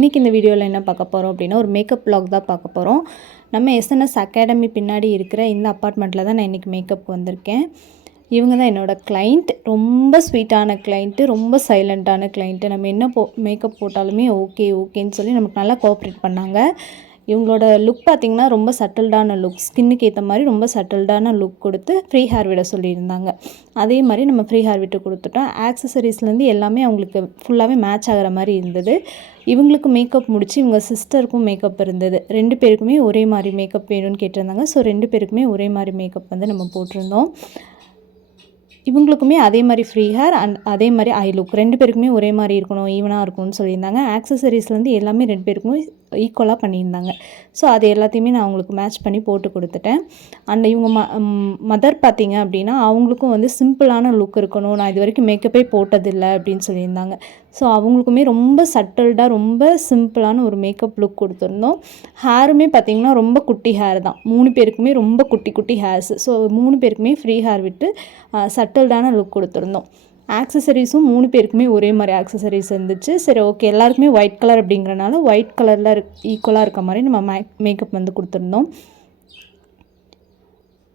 இன்றைக்கி இந்த வீடியோவில் என்ன பார்க்க போகிறோம் அப்படின்னா ஒரு மேக்கப் vlog தான் பார்க்க போகிறோம். நம்ம எஸ்என்எஸ் அகாடமி பின்னாடி இருக்கிற இந்த அப்பார்ட்மெண்ட்டில் தான் நான் இன்றைக்கி மேக்கப் வந்திருக்கேன். இவங்க தான் என்னோடய கிளைண்ட். ரொம்ப ஸ்வீட்டான கிளைண்ட்டு, ரொம்ப சைலண்ட்டான கிளைண்ட்டு. நம்ம என்ன மேக்கப் போட்டாலுமே ஓகேன்னு சொல்லி நமக்கு நல்லா கோஆப்ரேட் பண்ணாங்க. இவங்களோட லுக் பார்த்திங்கன்னா ரொம்ப சட்டில்டான லுக், ஸ்கின்னுக்கு ஏற்ற மாதிரி ரொம்ப சட்டில்டான லுக் கொடுத்து ஃப்ரீ ஹேர் விட சொல்லியிருந்தாங்க. அதே மாதிரி நம்ம ஃப்ரீ ஹேர் விட்டு கொடுத்துட்டோம். ஆக்சசரிஸ்லேருந்து எல்லாமே அவங்களுக்கு ஃபுல்லாகவே மேட்ச் ஆகிற மாதிரி இருந்தது. இவங்களுக்கு மேக்கப் முடிச்சு இவங்க சிஸ்டருக்கும் மேக்கப் இருந்தது. 2 பேருக்குமே ஒரே மாதிரி மேக்கப் வேணும்னு கேட்டிருந்தாங்க. ஸோ 2 பேருக்குமே ஒரே மாதிரி மேக்கப் வந்து நம்ம போட்டிருந்தோம். இவங்களுக்குமே அதே மாதிரி ஃப்ரீ ஹேர் அண்ட் அதே மாதிரி ஐ லுக் 2 பேருக்குமே ஒரே மாதிரி இருக்கணும், ஈவனாக இருக்கணும்னு சொல்லியிருந்தாங்க. ஆக்சசரிஸ்லேருந்து எல்லாமே 2 பேருக்குமே ஈக்குவலாக பண்ணியிருந்தாங்க. ஸோ அது எல்லாத்தையுமே நான் அவங்களுக்கு மேட்ச் பண்ணி போட்டு கொடுத்துட்டேன். அண்ட் இவங்க மதர் பார்த்திங்க அப்படின்னா அவங்களுக்கும் வந்து சிம்பிளான லுக் இருக்கணும், நான் இது வரைக்கும் மேக்கப்பே போட்டதில்லை அப்படின்னு சொல்லியிருந்தாங்க. ஸோ அவங்களுக்குமே ரொம்ப சட்டில்டாக ரொம்ப சிம்பிளான ஒரு மேக்கப் லுக் கொடுத்துருந்தோம். ஹேருமே பார்த்திங்கன்னா ரொம்ப குட்டி ஹேர் தான். 3 பேருக்குமே ரொம்ப குட்டி ஹேர்ஸ். ஸோ 3 பேருக்குமே ஃப்ரீ ஹேர் விட்டு சட்டில்டான லுக் கொடுத்துருந்தோம். ஆக்சசரிஸும் 3 பேருக்குமே ஒரே மாதிரி ஆக்சசரிஸ் இருந்துச்சு. சரி ஓகே, எல்லாருக்குமே ஒயிட் கலர் அப்படிங்கிறனால ஒயிட் கலரில் ஈக்குவலாக இருக்க மாதிரி நம்ம மேக்கப் வந்து கொடுத்துருந்தோம்.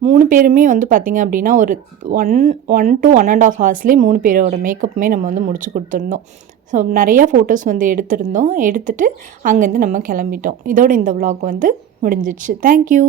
3 பேருமே வந்து பார்த்திங்க அப்படின்னா ஒரு 1 to 1.5 ஹவர்ஸ்லேயே 3 பேரோட மேக்கப்புமே நம்ம வந்து முடிச்சு கொடுத்துருந்தோம். ஸோ நிறையா ஃபோட்டோஸ் வந்து எடுத்துட்டு அங்கேருந்து நம்ம கிளம்பிட்டோம். இதோட இந்த vlog வந்து முடிஞ்சிடுச்சு. தேங்க்யூ.